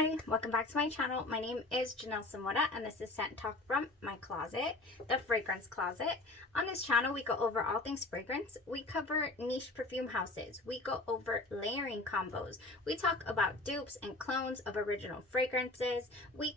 Hi, welcome back to my channel. My name is Janelle Samora and this is Scent Talk from my closet, the fragrance closet. On this channel, we go over all things fragrance. We cover niche perfume houses. We go over layering combos. We talk about dupes and clones of original fragrances. We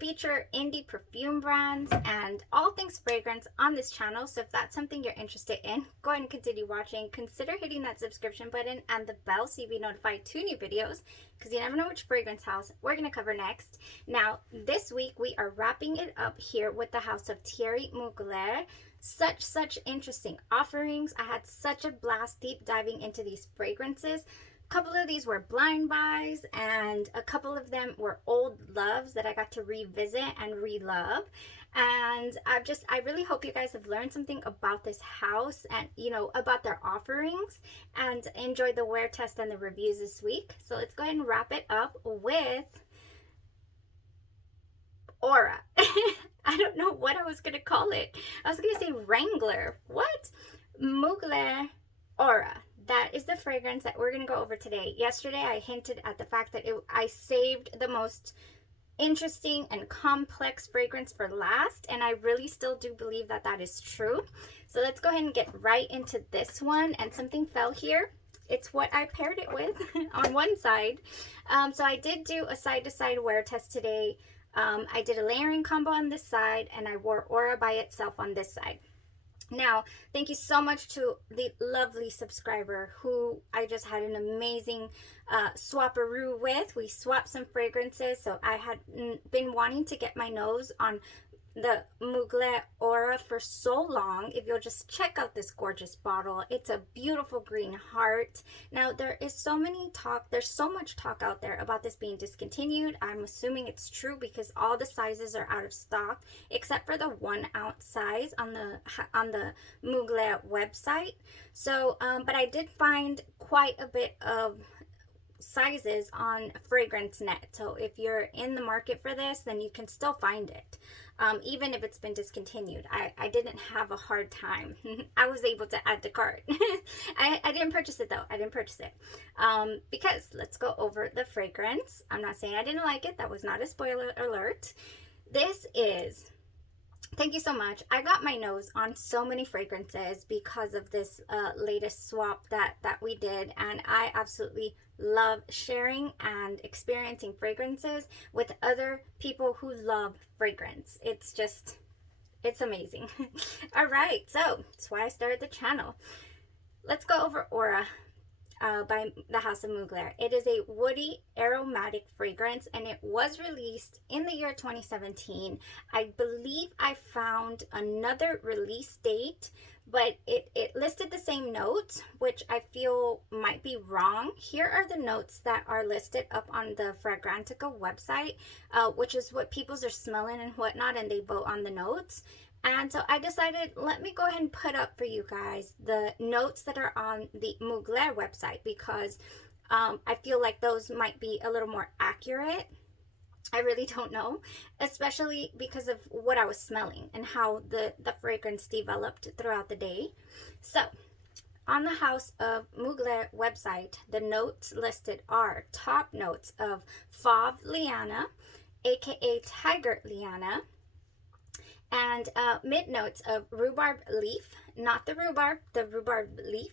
feature indie perfume brands and all things fragrance on this channel. So if that's something you're interested in, go ahead and continue watching. Consider hitting that subscription button and the bell so you'll be notified to new videos, because you never know which fragrance house we're going to cover next. Now this week we are wrapping it up here with the house of AURA Mugler. Such interesting offerings. I had such a blast deep diving into these fragrances. A couple of these were blind buys and a couple of them were old loves that I got to revisit and re-love. And I really hope you guys have learned something about this house and, you know, about their offerings, and enjoyed the wear test and the reviews this week. So let's go ahead and wrap it up with AURA. I don't know what I was going to call it. I was going to say Wrangler. What? Mugler AURA. That is the fragrance that we're going to go over today. Yesterday, I hinted at the fact that I saved the most interesting and complex fragrance for last, and I really still do believe that that is true. So let's go ahead and get right into this one. And something fell here. It's what I paired it with on one side. So I did do a side-to-side wear test today. I did a layering combo on this side, and I wore AURA by itself on this side. Now, thank you so much to the lovely subscriber who I just had an amazing swapperoo with. We swapped some fragrances. So I had been wanting to get my nose on the Mugler AURA for so long. If you'll just check out this gorgeous bottle, it's a beautiful green heart. Now there is there's so much talk out there about this being discontinued. I'm assuming it's true because all the sizes are out of stock except for the 1 ounce size on the Mugler website. So but I did find quite a bit of sizes on Fragrance Net. So if you're in the market for this, then you can still find it. Even if it's been discontinued. I didn't have a hard time. I was able to add to cart. I didn't purchase it though. I didn't purchase it. Because let's go over the fragrance. I'm not saying I didn't like it. That was not a spoiler alert. This is, thank you so much. I got my nose on so many fragrances because of this latest swap that we did, and I absolutely love sharing and experiencing fragrances with other people who love fragrance. It's amazing. All right, so that's why I started the channel. Let's go over AURA by the House of Mugler. It is a woody aromatic fragrance, and it was released in the year 2017. I believe I found another release date, but it listed the same notes, which I feel might be wrong. Here are the notes that are listed up on the Fragrantica website, which is what people's are smelling and whatnot, and they vote on the notes. And so I decided, let me go ahead and put up for you guys the notes that are on the Mugler website, because I feel like those might be a little more accurate. I really don't know, especially because of what I was smelling and how the fragrance developed throughout the day. So on the House of Mugler website, the notes listed are top notes of Fauve Liana, aka Tiger Liana, and mid notes of rhubarb leaf, not the rhubarb leaf.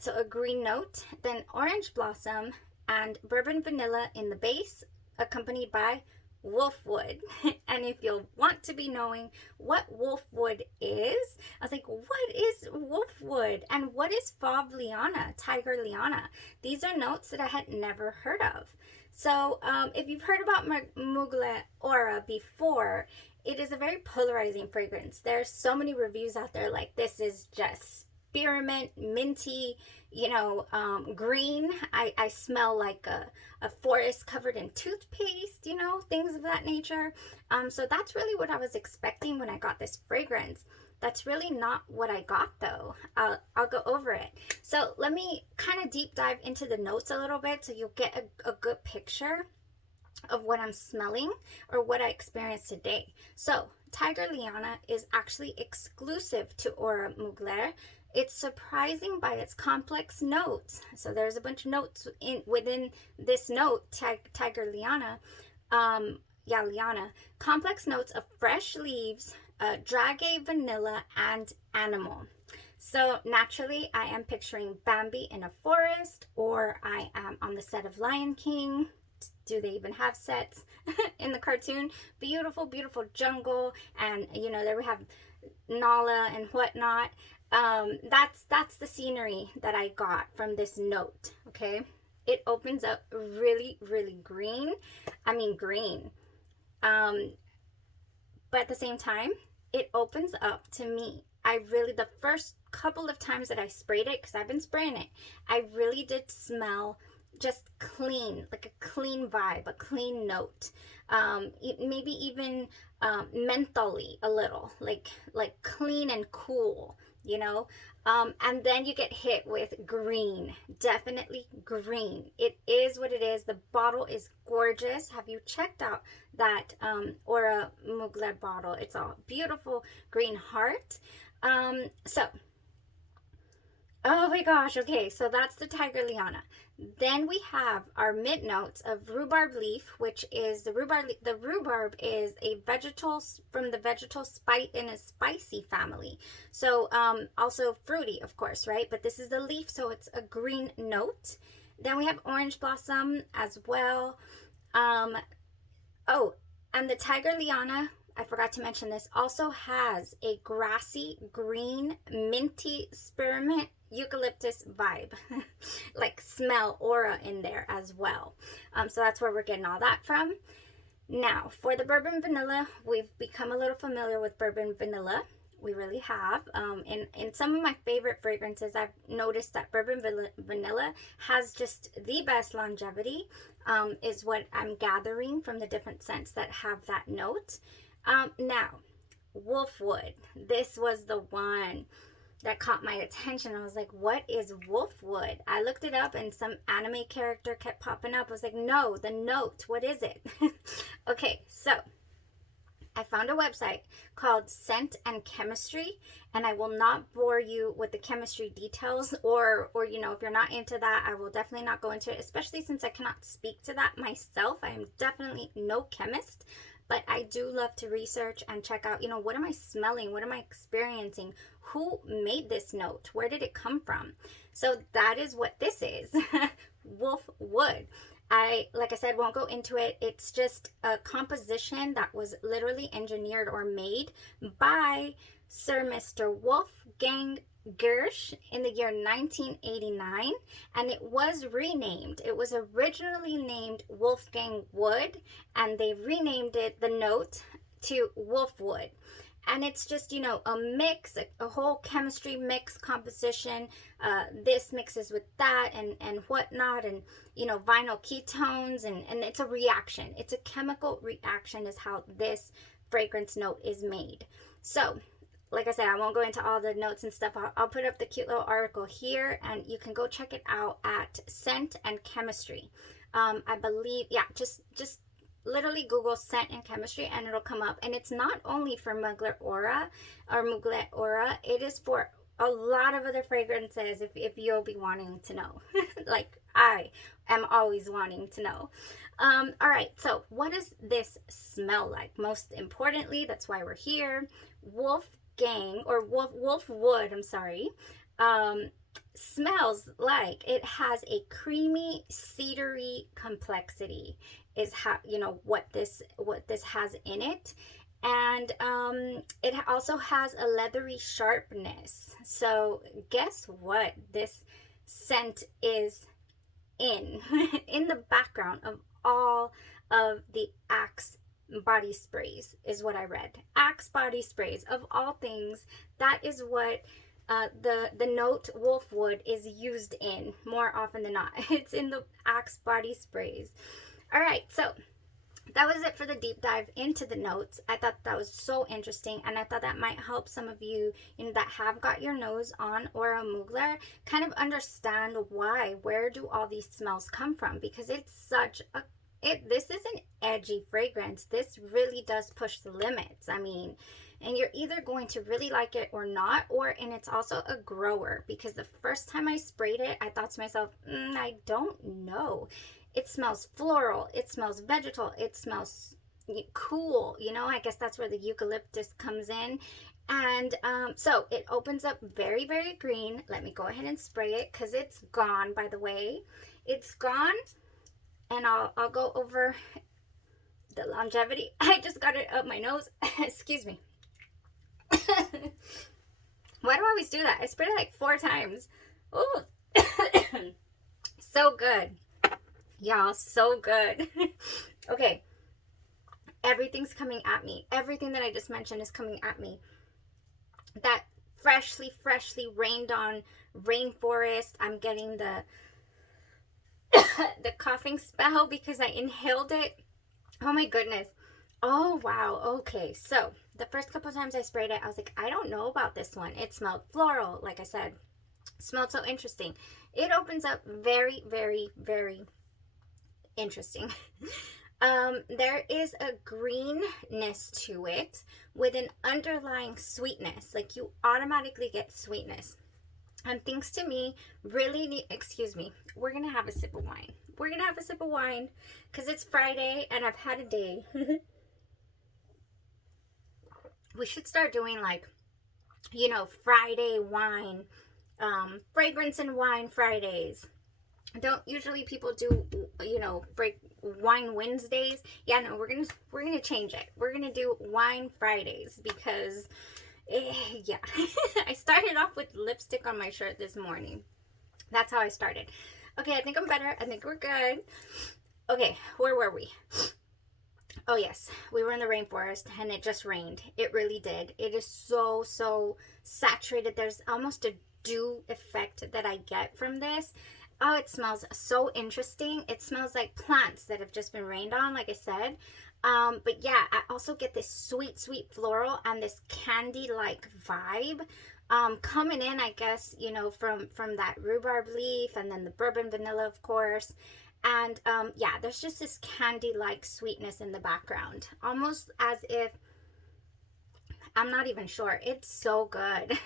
So a green note, then orange blossom and bourbon vanilla in the base, accompanied by wolfwood. And if you'll want to be knowing what wolfwood is, I was like, what is wolfwood and what is Fauve Liana, Tiger Liana? These are notes that I had never heard of. So if you've heard about Mugler AURA before, it is a very polarizing fragrance. There's so many reviews out there like, this is just spearmint, minty, you know, green. I smell like a forest covered in toothpaste, you know, things of that nature. So that's really what I was expecting when I got this fragrance. That's really not what I got though. I'll go over it. So let me kind of deep dive into the notes a little bit so you'll get a good picture of what I'm smelling or what I experienced today. So Tiger Liana is actually exclusive to AURA Mugler. It's surprising by its complex notes. So there's a bunch of notes within this note, Tiger Liana. Yeah, Liana. Complex notes of fresh leaves, dragé vanilla, and animal. So naturally, I am picturing Bambi in a forest, or I am on the set of Lion King. Do they even have sets in the cartoon? Beautiful, beautiful jungle, and there we have Nala and whatnot. That's the scenery that I got from this note. Okay, it opens up really, really green. I mean green, but at the same time, it opens up to me. The first couple of times that I sprayed it, because I've been spraying it, I really did smell just clean, like a clean vibe, a clean note. Maybe even mentally a little, like clean and cool, and then you get hit with green. Definitely green. It is what it is. The bottle is gorgeous. Have you checked out that Aura Mugler bottle? It's a beautiful green heart. So oh my gosh, okay, so that's the Tiger Liana. Then we have our mid notes of rhubarb leaf, which is the rhubarb. The rhubarb is a vegetal from the vegetal in a spicy family. So also fruity, of course, right? But this is the leaf, so it's a green note. Then we have orange blossom as well. Oh, and the Tiger Liana, I forgot to mention this, also has a grassy, green, minty, spearmint, eucalyptus vibe, like smell aura in there as well. So that's where we're getting all that from. Now, for the Bourbon Vanilla, we've become a little familiar with Bourbon Vanilla. We really have. In some of my favorite fragrances, I've noticed that Bourbon Vanilla has just the best longevity, is what I'm gathering from the different scents that have that note. Now, Wolfwood. This was the one that caught my attention. I was like, what is Wolfwood? I looked it up and some anime character kept popping up. I was like, no, the note, what is it? Okay, so I found a website called Scent and Chemistry, and I will not bore you with the chemistry details, or if you're not into that, I will definitely not go into it, especially since I cannot speak to that myself. I am definitely no chemist. But I do love to research and check out, what am I smelling? What am I experiencing? Who made this note? Where did it come from? So that is what this is. Wolfwood. Like I said, won't go into it. It's just a composition that was literally engineered or made by Sir Mr. Wolfgang Gersh in the year 1989, and it was renamed. It was originally named Wolfgang Wood, and they renamed it, the note, to Wolfwood. And it's just, a mix, a whole chemistry mix composition. This mixes with that and whatnot, and, vinyl ketones, and it's a reaction. It's a chemical reaction is how this fragrance note is made. So, like I said, I won't go into all the notes and stuff. I'll put up the cute little article here, and you can go check it out at Scent and Chemistry. I believe, yeah, just literally Google Scent and Chemistry, and it'll come up. And it's not only for Mugler Aura or Mugler Aura, it is for a lot of other fragrances, if you'll be wanting to know. Like I am always wanting to know. All right, so what does this smell like? Most importantly, that's why we're here. Wolfwood, I'm sorry, smells like it has a creamy, cedary complexity, is how, what this has in it. And it also has a leathery sharpness. So guess what this scent is in the background of all of the Axe body sprays, is what I read. Axe body sprays, of all things, that is what the note Wolfwood is used in more often than not. It's in the Axe body sprays. All right, so that was it for the deep dive into the notes. I thought that was so interesting, and I thought that might help some of you, that have got your nose on Aura Mugler kind of understand where do all these smells come from, because it's such a This is an edgy fragrance. This really does push the limits. I mean, and you're either going to really like it or not, and it's also a grower, because the first time I sprayed it, I thought to myself, I don't know. It smells floral, it smells vegetal, it smells cool, you know. I guess that's where the eucalyptus comes in. And so it opens up very, very green. Let me go ahead and spray it, because it's gone, by the way. It's gone. And I'll go over the longevity. I just got it up my nose. Excuse me. Why do I always do that? I sprayed it like 4 times. Oh, so good. Y'all, so good. Okay. Everything's coming at me. Everything that I just mentioned is coming at me. That freshly rained on rainforest. I'm getting the the coughing spell because I inhaled it. Oh my goodness. Oh wow. Okay, so the first couple times I sprayed it, I was like, I don't know about this one. It smelled floral, like I said. It smelled so interesting. It opens up very, very, very interesting. There is a greenness to it with an underlying sweetness. Like, you automatically get sweetness. And thanks to me, excuse me, we're gonna have a sip of wine. We're gonna have a sip of wine because it's Friday and I've had a day. We should start doing, like, you know, Friday wine, fragrance and wine Fridays. Don't usually people do, you know, wine Wednesdays? Yeah, no, we're gonna change it. We're gonna do wine Fridays because, yeah. I started off with lipstick on my shirt this morning. That's how I started. Okay, I think I'm better. I think we're good. Okay, where were we? Oh yes, we were in the rainforest and it just rained. It really did. It is so saturated. There's almost a dew effect that I get from this. Oh, it smells so interesting. It smells like plants that have just been rained on, like I said. But yeah, I also get this sweet floral and this candy-like vibe coming in, I guess, you know, from that rhubarb leaf and then the bourbon vanilla, of course. And yeah, there's just this candy-like sweetness in the background, almost as if, I'm not even sure. It's so good.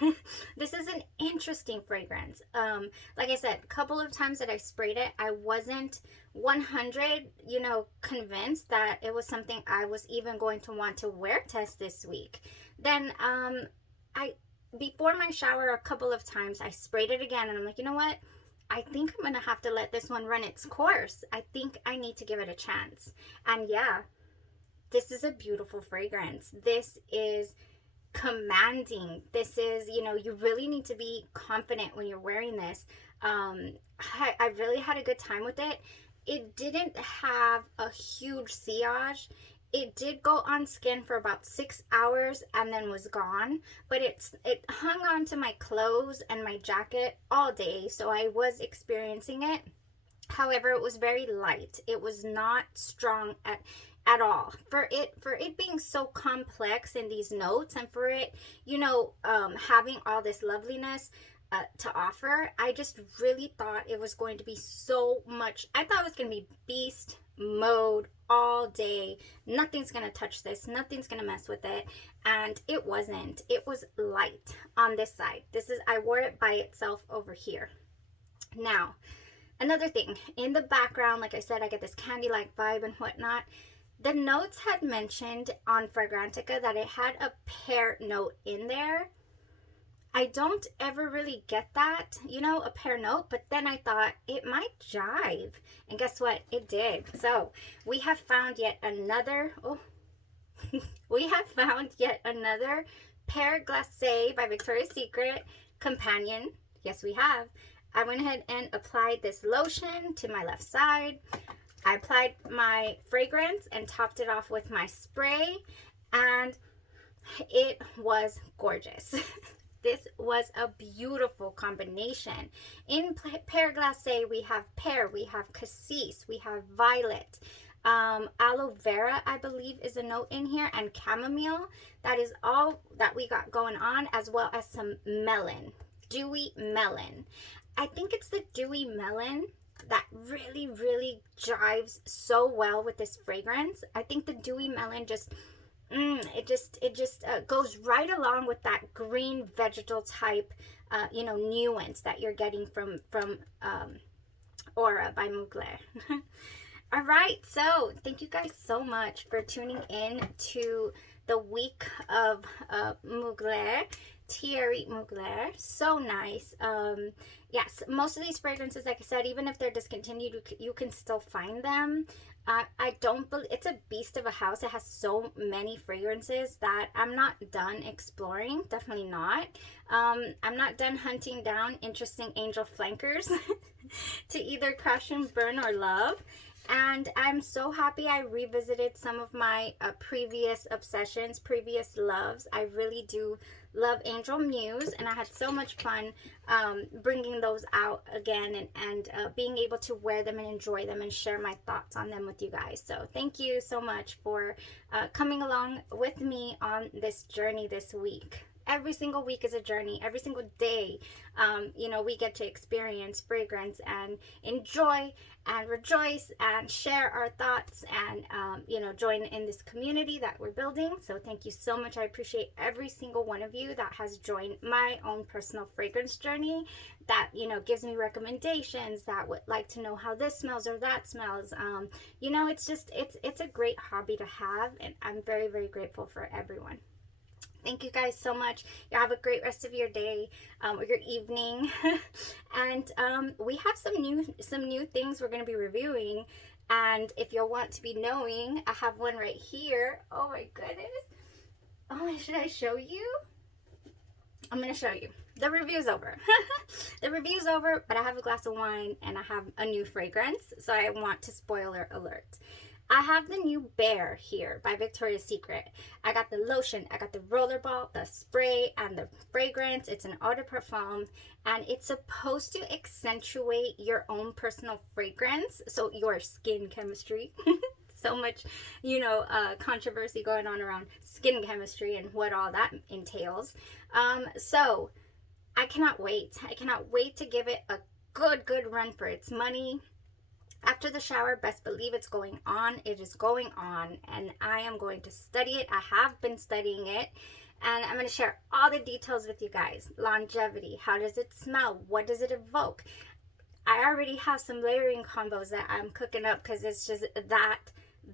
This is an interesting fragrance. Like I said, a couple of times that I sprayed it, I wasn't 100, you know, convinced that it was something I was even going to want to wear test this week. Then before my shower, a couple of times I sprayed it again and I'm like, you know what? I think I'm gonna have to let this one run its course. I think I need to give it a chance. And yeah, this is a beautiful fragrance. This is commanding. This is, you know, you really need to be confident when you're wearing this. I really had a good time with it. It didn't have a huge sillage. It did go on skin for about 6 hours and then was gone, but it hung on to my clothes and my jacket all day, so I was experiencing it. However, it was very light. It was not strong at all. For it being so complex in these notes, and for it, you know, having all this loveliness to offer, I just really thought it was going to be so much. I thought it was going to be beast mode all day. Nothing's going to touch this. Nothing's going to mess with it. And it wasn't. It was light on this side. I wore it by itself over here. Now, another thing, in the background, like I said, I get this candy-like vibe and whatnot. The notes had mentioned on Fragrantica that it had a pear note in there. I don't ever really get that, you know, a pear note, but then I thought it might jive. And guess what? It did. So we have found yet another, we have found yet another Pear Glace by Victoria's Secret companion. Yes, we have. I went ahead and applied this lotion to my left side. I applied my fragrance and topped it off with my spray, and it was gorgeous. This was a beautiful combination. In Pear Glace, we have pear, we have cassis, we have violet, aloe vera, I believe, is a note in here, and chamomile. That is all that we got going on, as well as some melon, dewy melon. I think it's the dewy melon that really, really jives so well with this fragrance. I think the dewy melon just, it just goes right along with that green vegetal type, nuance that you're getting from Aura by Mugler. All right, so thank you guys so much for tuning in to the week of Mugler, Thierry Mugler. So nice. Yes, most of these fragrances, like I said, even if they're discontinued, you can still find them. I don't believe it's a beast of a house. It has so many fragrances that I'm not done exploring. Definitely not. I'm not done hunting down interesting angel flankers to either crash and burn or love. And I'm so happy I revisited some of my previous obsessions, previous loves. I really do love Angel Muse, and I had so much fun bringing those out again and being able to wear them and enjoy them and share my thoughts on them with you guys. So thank you so much for coming along with me on this journey this week. Every single week is a journey. Every single day, we get to experience fragrance and enjoy and rejoice and share our thoughts and, join in this community that we're building. So thank you so much. I appreciate every single one of you that has joined my own personal fragrance journey, that, gives me recommendations, that would like to know how this smells or that smells. It's a great hobby to have, and I'm very, very grateful for everyone. Thank you guys so much. You have a great rest of your day or your evening. And we have some new things we're going to be reviewing. And if you'll want to be knowing, I have one right here. Oh my goodness. Oh, should I show you? I'm going to show you. The review's over. The review's over, but I have a glass of wine and I have a new fragrance. So I want to spoiler alert. I have the new Bear here by Victoria's Secret. I got the lotion, I got the rollerball, the spray, and the fragrance. It's an eau de parfum, and it's supposed to accentuate your own personal fragrance, so your skin chemistry. So much, controversy going on around skin chemistry and what all that entails. So I cannot wait. I cannot wait to give it a good run for its money. After the shower, best believe it's going on. It is going on, and I am going to study it. I have been studying it, and I'm going to share all the details with you guys. Longevity, how does it smell? What does it evoke? I already have some layering combos that I'm cooking up because it's just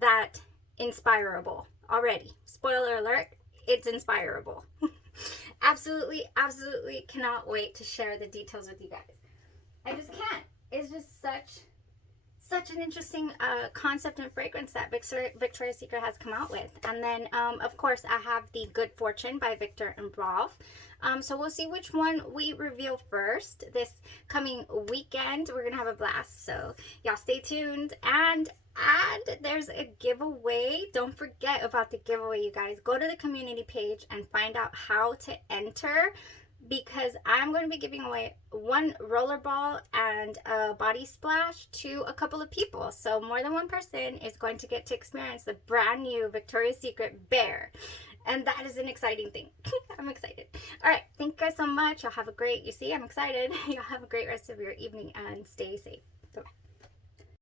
that inspirable already. Spoiler alert, it's inspirable. Absolutely cannot wait to share the details with you guys. I just can't. It's just such an interesting concept and fragrance that Victoria's Secret has come out with. And then, of course, I have the Good Fortune by Victor and Rolf. So we'll see which one we reveal first. This coming weekend, we're going to have a blast. So y'all stay tuned. And there's a giveaway. Don't forget about the giveaway, you guys. Go to the community page and find out how to enter, because I'm going to be giving away one rollerball and a body splash to a couple of people. So more than one person is going to get to experience the brand new Victoria's Secret Bear. And that is an exciting thing. I'm excited. All right. Thank you guys so much. Y'all have a great, I'm excited. Y'all have a great rest of your evening and stay safe.